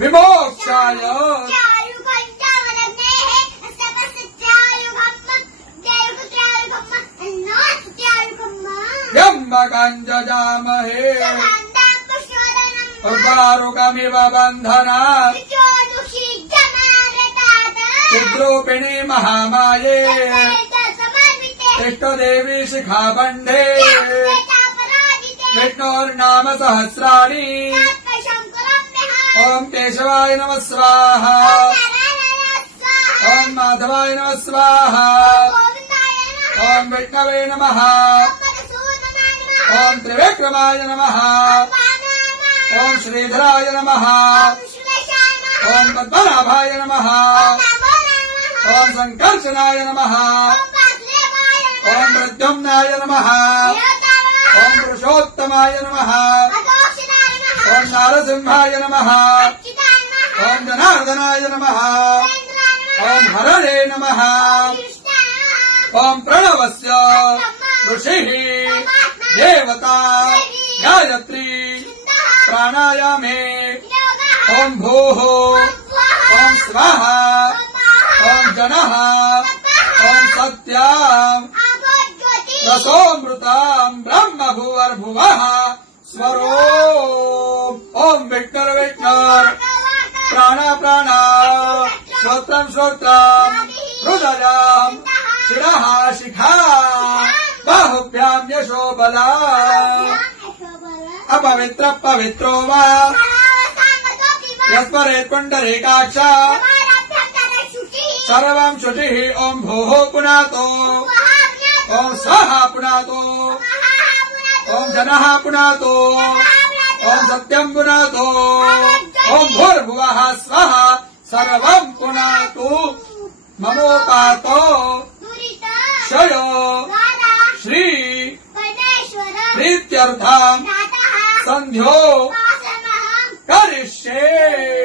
विमोक्षाय त्र्यम्बकञ्जजामहे उर्वारुकमिव बन्धनात् चिद्रूपिणी महामाये इष्टदेवी शिखाबन्धे विष्णोर्नाम सहस्राणि ओम केशवाय नमः स्वाहा ओम माधवाय नमः स्वाहा ओम विष्णवे नमः ओम त्रिविक्रमाय नमः ओम श्रीधराय नमः ओम पद्मनाभाय नमः ओम संकर्षणाय नमः ओम प्रद्युम्नाय नमः ओम पुरुषोत्तमाय नमः ओम नारसिंहाय नमः ओम जनार्दनाय नमः ओम हरणे नमः ओम प्रणवस्य ऋषिः देवता गायत्री प्राणायामे ओम भूः ओम स्वाहा ओम जनः ओम सत्याम् रसोऽमृताम् ब्रह्म भुवर्भुवः स्वरो ओम विष्णुर विष्णुर प्राण प्राण श्रोत्रम श्रोत्रम हृदयम् शिरः शिखा बाहुभ्याम् यशो बला अपवित्र पवित्रो वा यस्मरेत् पुण्डरीकाक्ष सर्वं शुचिः ओम भूः पुनातो ओम स्वाहा पुनातो ओम जनः पुनातो ओम सत्यं पुनातो ओम भूर्भुवः स्वः सर्वं पुनातु ममोपातो क्षयो श्री प्रीत्यर्थं संध्यो करिष्ये।